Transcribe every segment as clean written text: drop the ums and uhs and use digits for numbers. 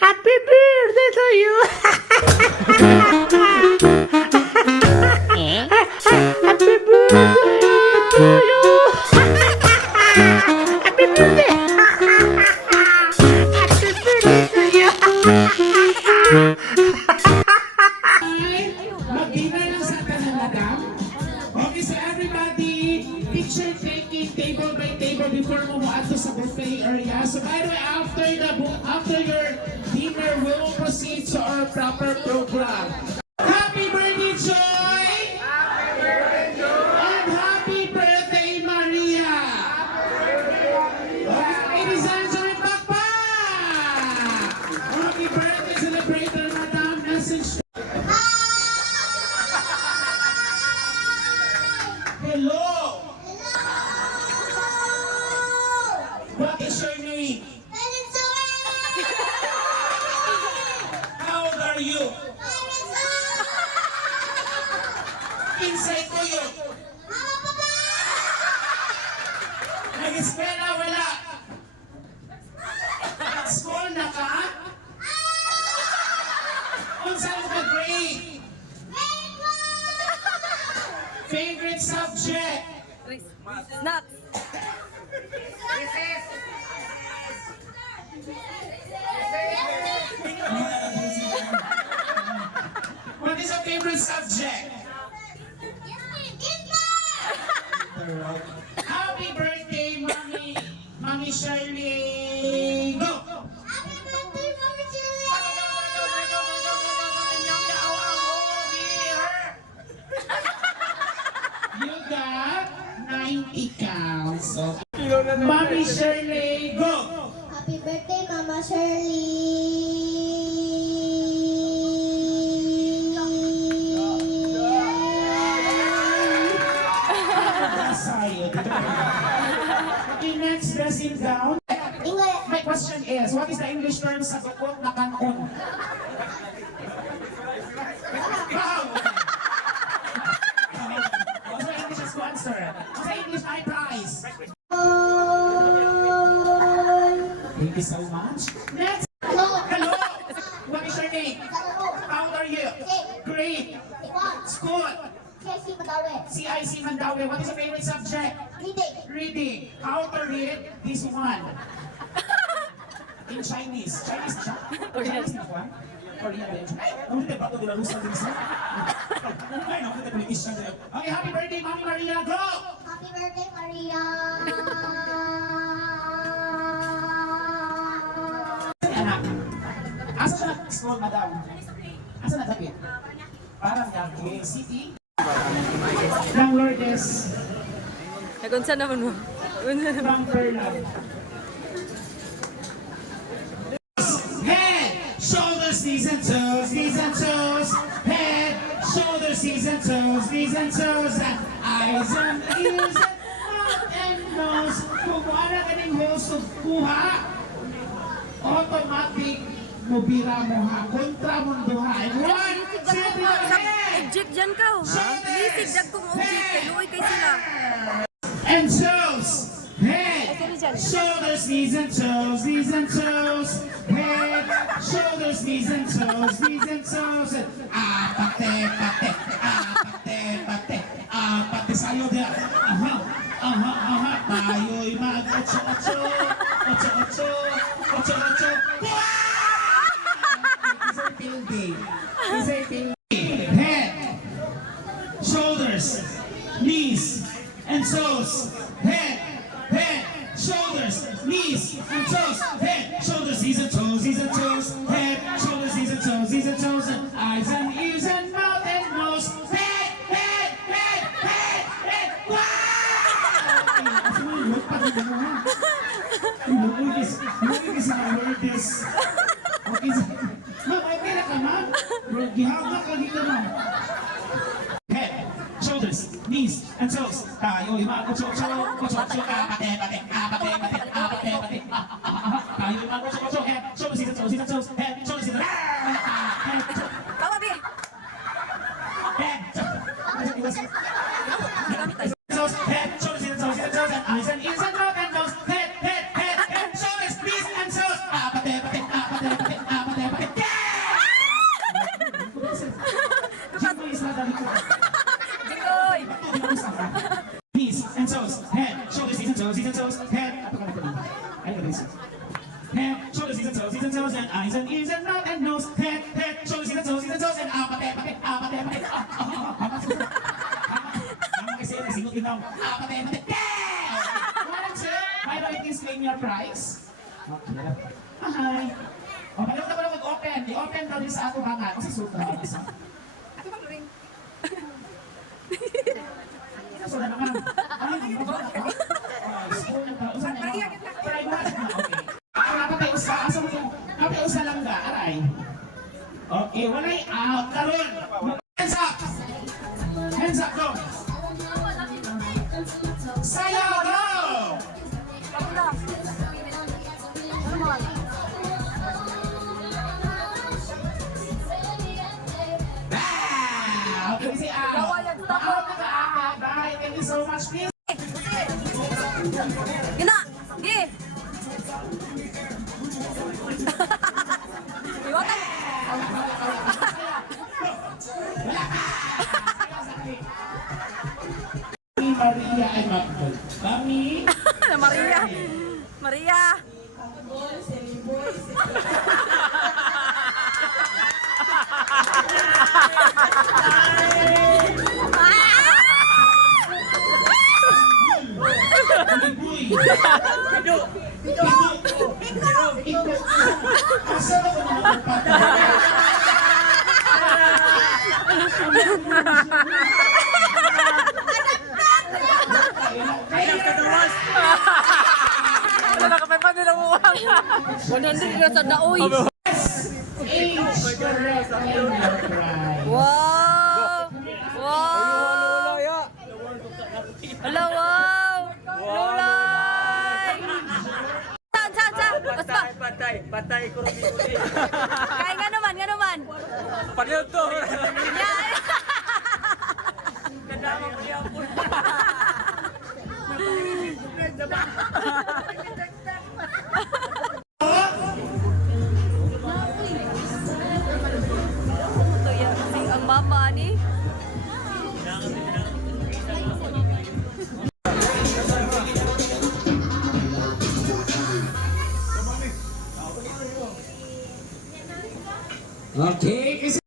Happy birthday to you! Happy birthday to you! Happy birthday! Happy birthday to you! Mag-dinner lang sa tanan, madam. Okay, so everybody, picture taking table by table before mo ato sa buffet area. So by the way, after your dinner, we will proceed to our proper program. Happy birthday, Joy! Happy birthday, Joy! And happy birthday, Maria! Okay, ladies and gentlemen, Papa! Happy birthday, celebrator, madam. Message. Hello! What is your name? How old are you? Inside ko yun. Nag-eskwela, wala. School na ka? Kung saan ka grade? Favorite subject? Snacks. What is your favorite subject? Happy birthday, Mommy! Mommy Shirley! Go! Happy birthday, Mama Julie! You got 90 counts. Mommy Shirley, go! Happy birthday, Mama Shirley! Okay, next, dressing down. English. My question is, what is the English term sa bukod na kanon? Wow! What's the English is to answer? What's the English high prize? Thank you so much. Next! Hello. Hello! What is your name? Hello. How old are you? Grade. School. Casey Matawe. CIC Mandaue. What is your favorite subject? Reading. Reading. How to read this one? In Chinese. Chinese na siya? Chinese na one? Korean din. Ay, nakulit ba ito? Dilarusan din siya? Ay, nakulit ko yung isya din. Okay, happy birthday, Mami Maria. Go! Happy birthday, Maria! Anak. Asa siya school, madam? Asa na dapit? Parang dapit. City? Ng Lourdes. Nagunsa naman mo. From Perla. Head, shoulders, knees and toes, knees and toes. Head, shoulders, knees and toes, knees and toes. Eyes and ears and mouth and nose. Kung wala ka ng host of kuha, automatic mubira mo ha. Kontra mo duha. And one, two, three, head. Object dyan ka. Lisig dag kong object. Kay Luoy kay sila. And toes, head, shoulders, knees and toes, head, shoulders, knees and toes, pate, pate sa'yo dia. Tayo'y mag-ocho-ocho. These are building. Head, shoulders, knees, and toes, head, shoulders, knees, and toes, head, shoulders, knees, and toes, head, shoulders, knees, and toes, eyes and ears and mouth and nose, head, wow! Lugi sa Lourdes. Okay, ma'am, okay na ka, ma'am? Gihawak ka dito, ma'am. Head, shoulders, knees, and toes. Tayo'y mag-ocho-ocho, ocho-ocho, pate. Tayo'y mag-ocho-ocho, head, shoulders, knees, and toes, head, shoulders, knees, and head, Tawa, Bi. toes. Toes, head, shoulders, knees and toes, and eyes and ears and mouth and nose. Head, and shoulders, knees and toes. Apate, pate, apate, pate, apate, pate. Jimbo is not a little. Jikoy! Knees and toes, head, shoulders, knees and toes, head. Head, shoulders, knees and toes, and eyes and ears and mouth and nose. Head, shoulders, knees and toes, and apate, pate, apate, pate. Tama kasi yun, singot yun ang apate, pate. One, two. By the way, please claim your prize. Okay. Hi. O, pala na pala mag-open. I-open daw din sa ato hangat kasi sutra ang isa. So, na naman. Ay, school na pa. Usan na naman. Try mo. Okay. Napatay usa. Asa mo yung napatay usa lang ga. Aray. Okay, walay out. Karon. Hands up. Hands up, go. Sayaw, go. Wow. Okay, si out. Out na ka. Bye. Thank you so much, please. Gina! Gi! Iwatan! Maria ay Macbeth. Mami. Maria! Maria! Asa na ko naman Wala ka pa nila uwang. 100 na sa daoy. age correct in your prize. Wow! Wow! Hello, wow! Lulay! Saan? Basta! Patay ko rin uli. Kaya nga naman. Pagyan to. Yeah. Kadama ko yan po. Ito yan, ang mama ni. Okay, is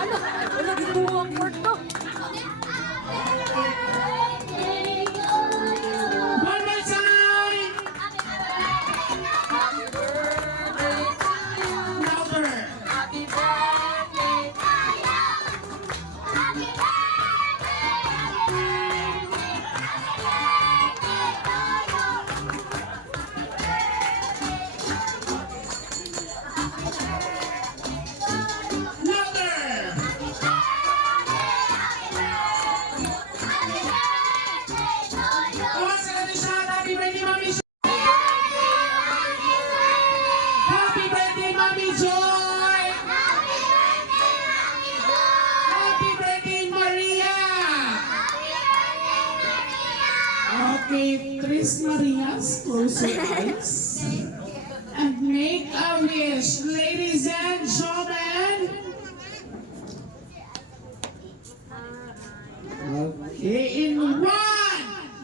Ano, dito ang word to? one more time. Louder. Louder. Once again, shout happy birthday, Mommy Joy. Happy birthday, Mommy Joy. Happy birthday, Maria. Okay, Tres Marias, close your eyes and make a wish, ladies and gentlemen. Okay, in one,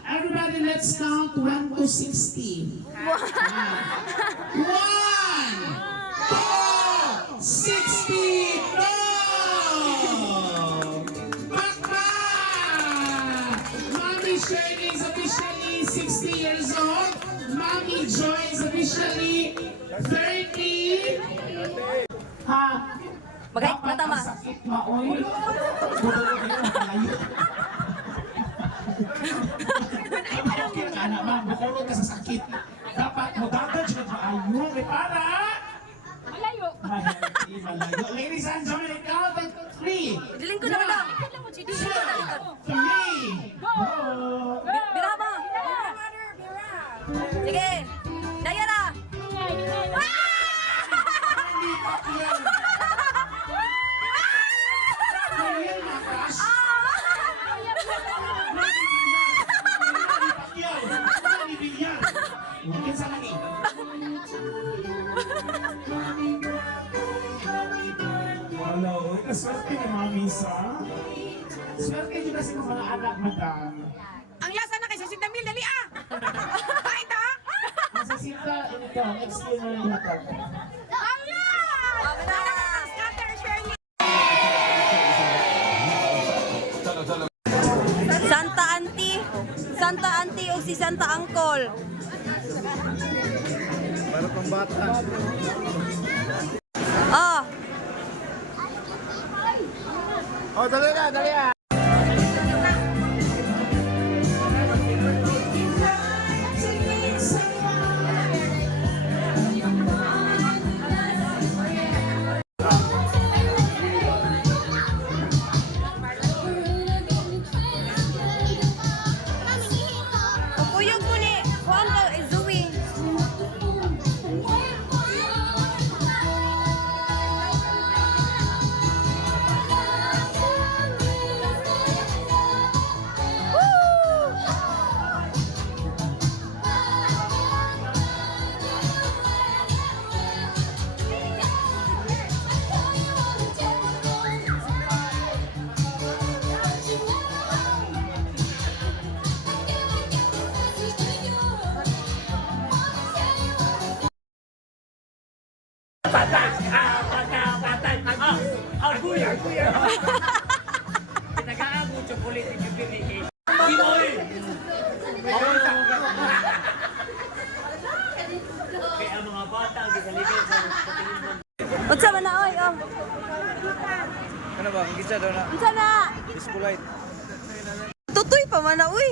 everybody, let's count 1 to 60. 1, 2, 60, go! Bakba! Mommy Shirley is officially 60 years old. Mommy Joy is officially 30. Ha? Bagay, Dapat matama. ang sakit maoy. Budol kayo, malayo. Okay ka na, ma'am. Bukulog ka sa sakit. Dapat mo dapat siya maayo. Para? Malayo. Malayo. Ladies and gentlemen, count and 3. Diling ko na wala. Diling ko na likod. 3. Go! Biraha ba? Sige. Dayara. Ariel Macas. Pacquiao. Manny Villar. Kinsa man ni? Wala, oy. Kaswerte ni Mami sa. Swerte nyo kasi mga anak, madam. Ang lasa na kay 60 mil, dali ah! Ay, ta! Masasita, ito, next year na rin ito. Scatter, Shirley! Santa Auntie o si Santa Uncle. Para pang bata. Oh, Oh, dali na, dali na. pupuyog mo ni Juan ka, Zoe. Patay! Patay! Kuya! Pinag-aago chocolate yung pinili. Imoy! Kaya ang mga bata ang gagaligay sa patingin mo. Unsa man na oy, oh. Ano ba? Ang gitsa daw na. Unsa na? Disco light. Tutoy pa man na uy.